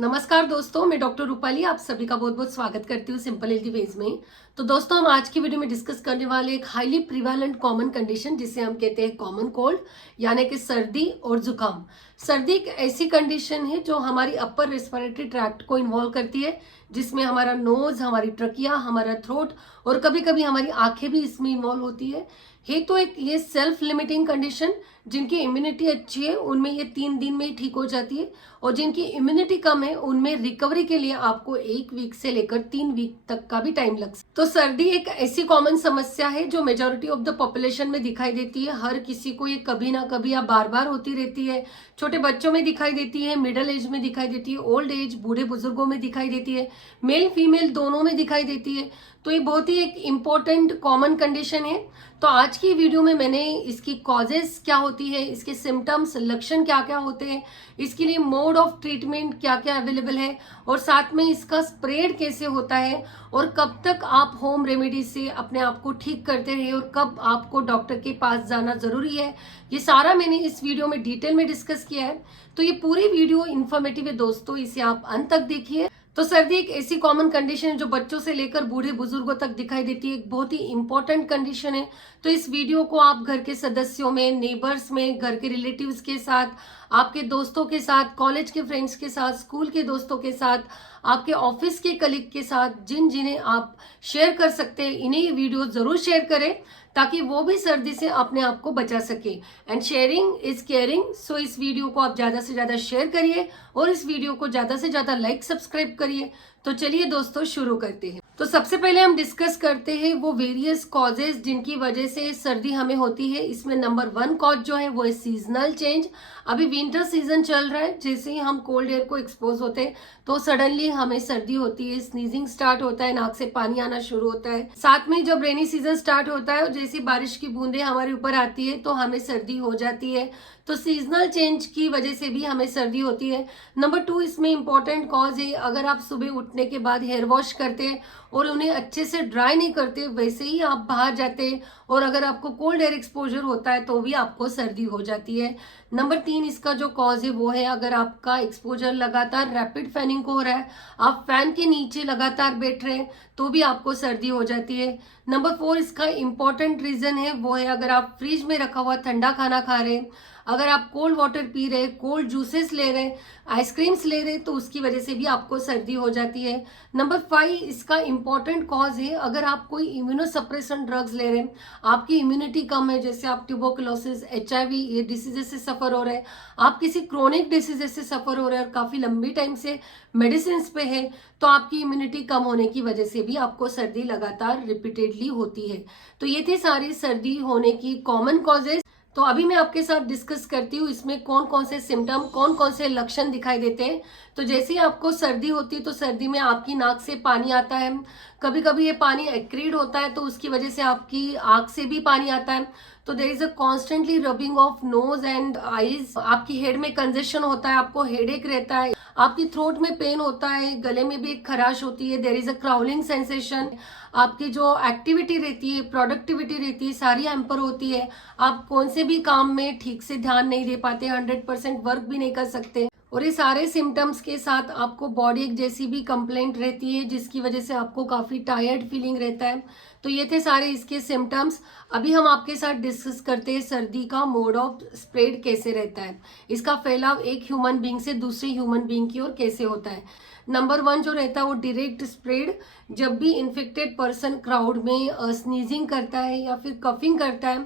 नमस्कार दोस्तों, मैं डॉक्टर रूपाली आप सभी का बहुत बहुत स्वागत करती हूँ सिंपल हेल्थी वेज में। तो दोस्तों, हम आज की वीडियो में डिस्कस करने वाले एक हाईली प्रिवेलेंट कॉमन कंडीशन जिसे हम कहते हैं कॉमन कोल्ड, यानी कि सर्दी और जुकाम। सर्दी एक ऐसी कंडीशन है जो हमारी अपर रेस्पिरेटरी ट्रैक्ट को इन्वॉल्व करती है, जिसमें हमारा नोज, हमारी ट्रकिया, हमारा थ्रोट और कभी कभी हमारी आंखें भी इसमें इन्वॉल्व होती है तो एक ये सेल्फ लिमिटिंग कंडीशन। जिनकी इम्यूनिटी अच्छी है उनमें ये 3 दिन में ही ठीक हो जाती है, और जिनकी इम्यूनिटी कम है उनमें रिकवरी के लिए आपको 1 वीक से लेकर 3 वीक तक का भी टाइम लग सकता है। तो सर्दी एक ऐसी कॉमन समस्या है जो मेजोरिटी ऑफ द पॉपुलेशन में दिखाई देती है। हर किसी को ये कभी ना कभी या बार बार होती रहती है। छोटे बच्चों में दिखाई देती है, मिडिल एज में दिखाई देती है, ओल्ड एज बूढ़े बुजुर्गों में दिखाई देती है, मेल फीमेल दोनों में दिखाई देती है। तो ये बहुत ही एक इम्पोर्टेंट कॉमन कंडीशन है। तो आज की वीडियो में मैंने इसकी कॉजेस क्या होती है, इसके सिम्टम्स, लक्षण क्या क्या होते हैं, इसके लिए मोड ऑफ ट्रीटमेंट क्या क्या अवेलेबल है, और साथ में इसका स्प्रेड कैसे होता है, और कब तक आप होम रेमेडी से अपने आप को ठीक करते रहे और कब आपको डॉक्टर के पास जाना जरूरी है, ये सारा मैंने इस वीडियो में डिटेल में डिस्कस किया है। तो ये पूरी वीडियो इन्फॉर्मेटिव है दोस्तों, इसे आप अंत तक देखिए। तो सर्दी एक ऐसी कॉमन कंडीशन है जो बच्चों से लेकर बूढ़े बुजुर्गों तक दिखाई देती है। एक बहुत ही इंपॉर्टेंट कंडीशन है। तो इस वीडियो को आप घर के सदस्यों में, नेबर्स में, घर के रिलेटिव्स के साथ, आपके दोस्तों के साथ, कॉलेज के फ्रेंड्स के साथ, स्कूल के दोस्तों के साथ, आपके ऑफिस के कलीग के साथ, जिन्हें आप शेयर कर सकते हैं, इन्हें ये वीडियो जरूर शेयर करें ताकि वो भी सर्दी से अपने आप को बचा सके। And sharing is caring. So इस वीडियो को आप ज्यादा से ज्यादा शेयर करिए और इस वीडियो को ज्यादा से ज्यादा लाइक, सब्सक्राइब करिए। तो चलिए दोस्तों, शुरू करते हैं। तो सबसे पहले हम डिस्कस करते हैं वो वेरियस कॉजेज जिनकी वजह से सर्दी हमें होती है। इसमें नंबर 1 कॉज जो है वो है सीजनल चेंज। अभी विंटर सीजन चल रहा है, जैसे ही हम कोल्ड एयर को एक्सपोज होते हैं तो सडनली हमें सर्दी होती है, स्नीजिंग स्टार्ट होता है, नाक से पानी आना शुरू होता है। साथ में जब रेनी सीजन स्टार्ट होता है और जैसी बारिश की बूंदें हमारे ऊपर आती है तो हमें सर्दी हो जाती है। तो सीजनल चेंज की वजह से भी हमें सर्दी होती है। नंबर 2 इसमें इंपॉर्टेंट कॉज है, अगर आप सुबह उठने के बाद हेयर वॉश करते हैं और उन्हें अच्छे से ड्राई नहीं करते, वैसे ही आप बाहर जाते हैं और अगर आपको कोल्ड एयर एक्सपोजर होता है तो भी आपको सर्दी हो जाती है। नंबर 3 इसका जो कॉज है वो है, अगर आपका एक्सपोजर लगातार रैपिड फैनिंग को हो रहा है, आप फैन के नीचे लगातार बैठ रहे हैं तो भी आपको सर्दी हो जाती है। नंबर 4 इसका इंपॉर्टेंट रीजन है वो है, अगर आप फ्रिज में रखा हुआ ठंडा खाना खा रहे हैं, अगर आप कोल्ड वाटर पी रहे, कोल्ड जूसेस ले रहे, आइसक्रीम्स ले रहे, तो उसकी वजह से भी आपको सर्दी हो जाती है। नंबर 5 इसका इंपॉर्टेंट कॉज है, अगर आप कोई इम्यूनोसप्रेशन ड्रग्स ले रहे हैं, आपकी इम्यूनिटी कम है, जैसे आप ट्यूबरकुलोसिस, HIV ये डिसीजेस से सफर हो रहे हैं, आप किसी क्रोनिक डिसीजेस से सफर हो रहे हैं और काफी लंबी टाइम से मेडिसिन पे है, तो आपकी इम्यूनिटी कम होने की वजह से भी आपको सर्दी लगातार रिपीटेडली होती है। तो ये थी सारी सर्दी होने की कॉमन कॉजेज। तो अभी मैं आपके साथ डिस्कस करती हूँ इसमें कौन कौन से सिम्टम, कौन कौन से लक्षण दिखाई देते हैं। तो जैसे ही आपको सर्दी होती है तो सर्दी में आपकी नाक से पानी आता है, कभी कभी ये पानी एक्रीड होता है तो उसकी वजह से आपकी आंख से भी पानी आता है। तो there is a constantly rubbing of nose and eyes. आपकी हेड में कंजेशन होता है, आपको हेडेक रहता है, आपकी थ्रोट में पेन होता है, गले में भी एक खराश होती है, there is a crawling sensation. आपकी जो एक्टिविटी रहती है, प्रोडक्टिविटी रहती है, सारी हैम्पर होती है। आप कौन से भी काम में ठीक से ध्यान नहीं दे पाते, 100% वर्क भी नहीं कर सकते, और ये सारे सिम्टम्स के साथ आपको बॉडी एक जैसी भी कंप्लेंट रहती है जिसकी वजह से आपको काफी टायर्ड फीलिंग रहता है। तो ये थे सारे इसके सिम्टम्स। अभी हम आपके साथ डिस्कस करते हैं सर्दी का मोड ऑफ स्प्रेड कैसे रहता है, इसका फैलाव एक ह्यूमन बीइंग से दूसरे ह्यूमन बीइंग की ओर कैसे होता है। नंबर 1 जो रहता है वो डायरेक्ट स्प्रेड। जब भी इन्फेक्टेड पर्सन क्राउड में स्नीजिंग करता है या फिर कफिंग करता है,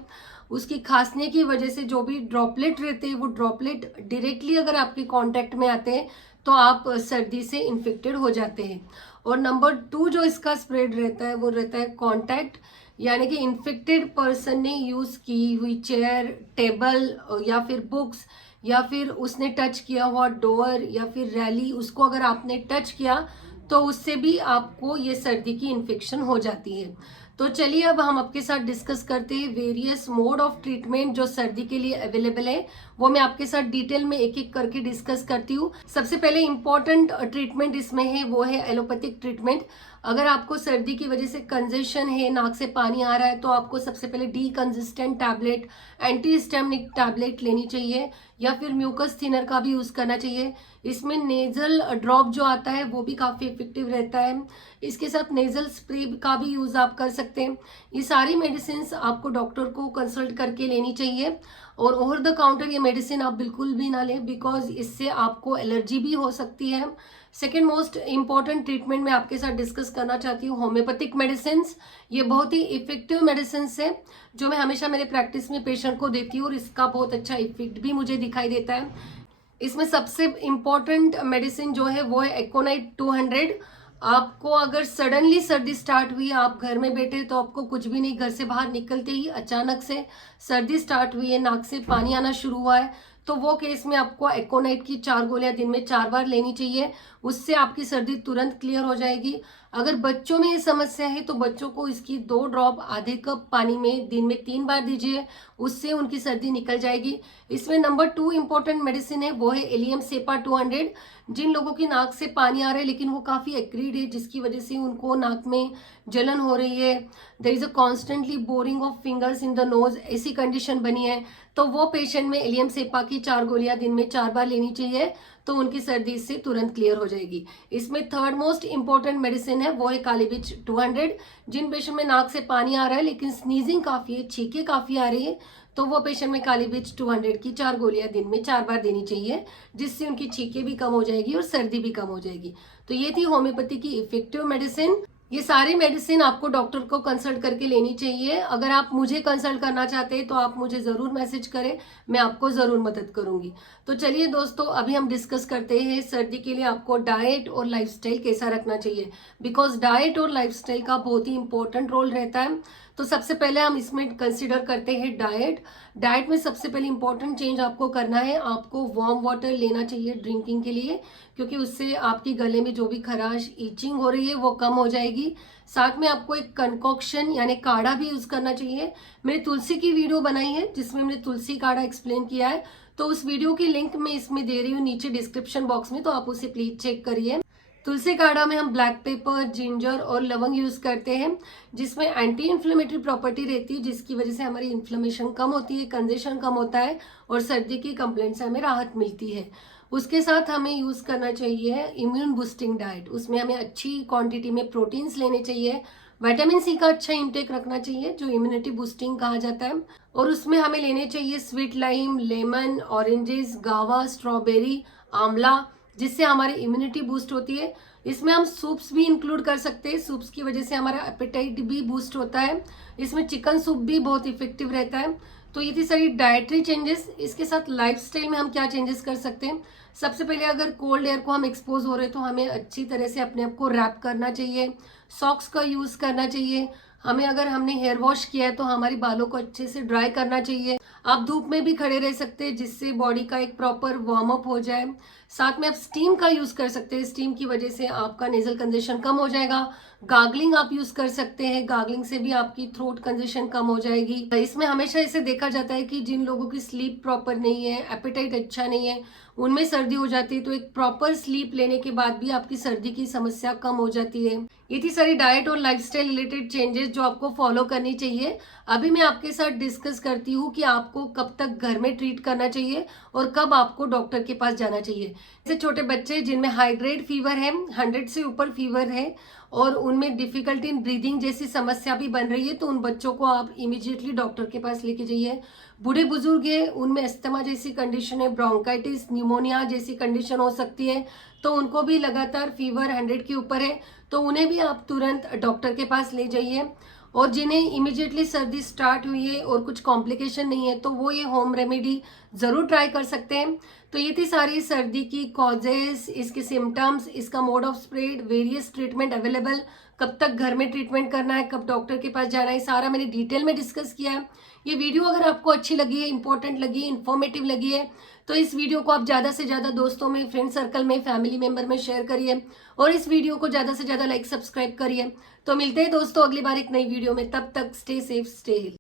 उसकी खांसने की वजह से जो भी ड्रॉपलेट रहते हैं वो ड्रॉपलेट डायरेक्टली अगर आपके कांटेक्ट में आते हैं तो आप सर्दी से इन्फेक्टेड हो जाते हैं। और नंबर 2 जो इसका स्प्रेड रहता है वो रहता है कांटेक्ट, यानी कि इन्फेक्टेड पर्सन ने यूज की हुई चेयर, टेबल या फिर बुक्स या फिर उसने टच किया हुआ डोर या फिर रैली, उसको अगर आपने टच किया तो उससे भी आपको ये सर्दी की इन्फेक्शन हो जाती है। तो चलिए अब हम आपके साथ डिस्कस करते हैं वेरियस मोड ऑफ ट्रीटमेंट जो सर्दी के लिए अवेलेबल है वो मैं आपके साथ डिटेल में एक एक करके डिस्कस करती हूँ। सबसे पहले इंपॉर्टेंट ट्रीटमेंट इसमें है वो है एलोपैथिक ट्रीटमेंट। अगर आपको सर्दी की वजह से कंजेशन है, नाक से पानी आ रहा है, तो आपको सबसे पहले decongestant tablet, anti histaminic tablet लेनी चाहिए या फिर म्यूकस थिनर का भी यूज करना चाहिए। इसमें नेजल ड्रॉप जो आता है वो भी काफी इफेक्टिव रहता है। इसके साथ नेजल स्प्रे का भी यूज आप कर सकते हैं। ये सारी मेडिसिन आपको डॉक्टर को कंसल्ट करके लेनी चाहिए और ओवर द काउंटर ये मेडिसिन आप बिल्कुल भी ना लें, बिकॉज इससे आपको एलर्जी भी हो सकती है। सेकेंड मोस्ट इंपॉर्टेंट ट्रीटमेंट मैं आपके साथ डिस्कस करना चाहती हूँ होम्योपैथिक मेडिसिन। ये बहुत ही इफेक्टिव मेडिसिन है जो मैं हमेशा मेरे प्रैक्टिस में पेशेंट को देती हूँ और इसका बहुत अच्छा इफेक्ट भी मुझे दिखाई देता है। इसमें सबसे इम्पोर्टेंट मेडिसिन जो है वो है एकोनाइट 200। आपको अगर सडनली सर्दी स्टार्ट हुई, आप घर में बैठे तो आपको कुछ भी नहीं, घर से बाहर निकलते ही अचानक से सर्दी स्टार्ट हुई है, नाक से पानी आना शुरू हुआ है, तो वो केस में आपको एकोनाइट की 4 गोलियां दिन में 4 बार लेनी चाहिए। उससे आपकी सर्दी तुरंत क्लियर हो जाएगी। अगर बच्चों में ये समस्या है तो बच्चों को इसकी 2 ड्रॉप आधे कप पानी में दिन में 3 बार दीजिए, उससे उनकी सर्दी निकल जाएगी। इसमें नंबर 2 इंपॉर्टेंट मेडिसिन है वो है एलियम सेपा 200। जिन लोगों की नाक से पानी आ रहा है लेकिन वो काफी एक्रीड है, जिसकी वजह से उनको नाक में जलन हो रही है, there is a constantly boring of fingers in the nose, ऐसी कंडीशन बनी है, तो वो पेशेंट में एलियम सेपा की 4 गोलियां दिन में 4 बार लेनी चाहिए, तो उनकी सर्दी से तुरंत क्लियर हो जाएगी। इसमें थर्ड मोस्ट इंपॉर्टेंट मेडिसिन है वो है काली बीच 200। जिन पेशेंट में नाक से पानी आ रहा है लेकिन स्नीजिंग काफी है, छींकें काफी आ रही है, तो वो पेशेंट में काली बीच 200 की 4 गोलियां दिन में 4 बार देनी चाहिए, जिससे उनकी छींकें भी कम हो जाएगी और सर्दी भी कम हो जाएगी। तो ये थी होम्योपैथी की इफेक्टिव मेडिसिन। ये सारी मेडिसिन आपको डॉक्टर को कंसल्ट करके लेनी चाहिए। अगर आप मुझे कंसल्ट करना चाहते हैं तो आप मुझे जरूर मैसेज करें, मैं आपको जरूर मदद करूंगी। तो चलिए दोस्तों, अभी हम डिस्कस करते हैं सर्दी के लिए आपको डाइट और लाइफस्टाइल कैसा रखना चाहिए, बिकॉज डाइट और लाइफस्टाइल का बहुत ही इंपॉर्टेंट रोल रहता है। तो सबसे पहले हम इसमें कंसिडर करते हैं डाइट। डाइट में सबसे पहले इंपॉर्टेंट चेंज आपको करना है, आपको वार्म वाटर लेना चाहिए ड्रिंकिंग के लिए, क्योंकि उससे आपकी गले में जो भी खराश ईचिंग हो रही है वो कम हो जाएगी। साथ में आपको एक कंकॉक्शन यानी काढ़ा भी यूज करना चाहिए। मैंने तुलसी की वीडियो बनाई है जिसमें मैंने तुलसी काढ़ा एक्सप्लेन किया है, तो उस वीडियो की लिंक मैं इसमें दे रही हूँ नीचे डिस्क्रिप्शन बॉक्स में, तो आप उसे प्लीज चेक करिए। तुलसी काढ़ा में हम ब्लैक पेपर, जिंजर और लवंग यूज करते हैं, जिसमें एंटी इन्फ्लेमेटरी प्रॉपर्टी रहती है, जिसकी वजह से हमारी इन्फ्लेमेशन कम होती है, कंजेशन कम होता है और सर्दी की कंप्लेंट से हमें राहत मिलती है। उसके साथ हमें यूज करना चाहिए इम्यून बूस्टिंग डाइट। उसमें हमें अच्छी क्वांटिटी में प्रोटीन्स लेने चाहिए, विटामिन सी का अच्छा इंटेक रखना चाहिए जो इम्यूनिटी बूस्टिंग कहा जाता है, और उसमें हमें लेने चाहिए स्वीट लाइम, लेमन, ऑरेंजेस, गावा, स्ट्रॉबेरी, आंवला, जिससे हमारी इम्यूनिटी बूस्ट होती है। इसमें हम सूप्स भी इंक्लूड कर सकते हैं, सूप्स की वजह से हमारा एपेटाइट भी बूस्ट होता है। इसमें चिकन सूप भी बहुत इफेक्टिव रहता है। तो ये थी सारी डाइटरी चेंजेस। इसके साथ लाइफस्टाइल में हम क्या चेंजेस कर सकते हैं। सबसे पहले अगर कोल्ड एयर को हम एक्सपोज हो रहे हैं तो हमें अच्छी तरह से अपने आप को रैप करना चाहिए, सॉक्स का यूज करना चाहिए। हमें अगर हमने हेयर वॉश किया है तो हमारी बालों को अच्छे से ड्राई करना चाहिए। आप धूप में भी खड़े रह सकते हैं जिससे बॉडी का एक प्रॉपर वार्म अप हो जाए। साथ में आप स्टीम का यूज कर सकते हैं, स्टीम की वजह से आपका नेजल कंजेशन कम हो जाएगा। गार्गलिंग आप यूज कर सकते हैं, गार्गलिंग से भी आपकी थ्रोट कंजेशन कम हो जाएगी। इसमें हमेशा इसे देखा जाता है कि जिन लोगों की स्लीप प्रॉपर नहीं है, एपेटाइट अच्छा नहीं है, उनमें सर्दी हो जाती है, तो एक प्रॉपर स्लीप लेने के बाद भी आपकी सर्दी की समस्या कम हो जाती है। ये थी सारी डाइट और लाइफस्टाइल रिलेटेड चेंजेस जो आपको फॉलो करनी चाहिए। अभी मैं आपके साथ डिस्कस करती हूँ कि आपको कब तक घर में ट्रीट करना चाहिए और कब आपको डॉक्टर के पास जाना चाहिए। जैसे छोटे बच्चे जिनमें हाई ग्रेड फीवर है, 100 से ऊपर फीवर है और उनमें डिफिकल्टी इन ब्रीदिंग जैसी समस्या भी बन रही है, तो उन बच्चों को आप इमीडिएटली डॉक्टर के पास लेके जाइए। बूढ़े बुजुर्ग है, उनमें अस्थमा जैसी कंडीशन है, ब्रोंकाइटिस, न्यूमोनिया जैसी कंडीशन हो सकती है, तो उनको भी लगातार फीवर 100 के ऊपर है, तो उन्हें भी आप तुरंत डॉक्टर के पास ले जाइए। और जिन्हें इमीडिएटली सर्दी स्टार्ट हुई है और कुछ कॉम्प्लिकेशन नहीं है तो वो ये होम रेमेडी जरूर ट्राई कर सकते हैं। तो ये थी सारी सर्दी की कॉजेस, इसके सिम्टम्स, इसका mode of spread, various treatment available, कब तक घर में ट्रीटमेंट करना है, कब डॉक्टर के पास जाना है, सारा मैंने डिटेल में डिस्कस किया है। ये वीडियो अगर आपको अच्छी लगी है, इंपॉर्टेंट लगी है, इन्फॉर्मेटिव लगी है, तो इस वीडियो को आप ज्यादा से ज्यादा दोस्तों में, फ्रेंड सर्कल में, फैमिली मेंबर में शेयर करिए और इस वीडियो को ज्यादा से ज्यादा लाइक, सब्सक्राइब करिए। तो मिलते हैं दोस्तों अगली बार एक नई वीडियो में, तब तक स्टे सेफ, स्टे हेल्थी।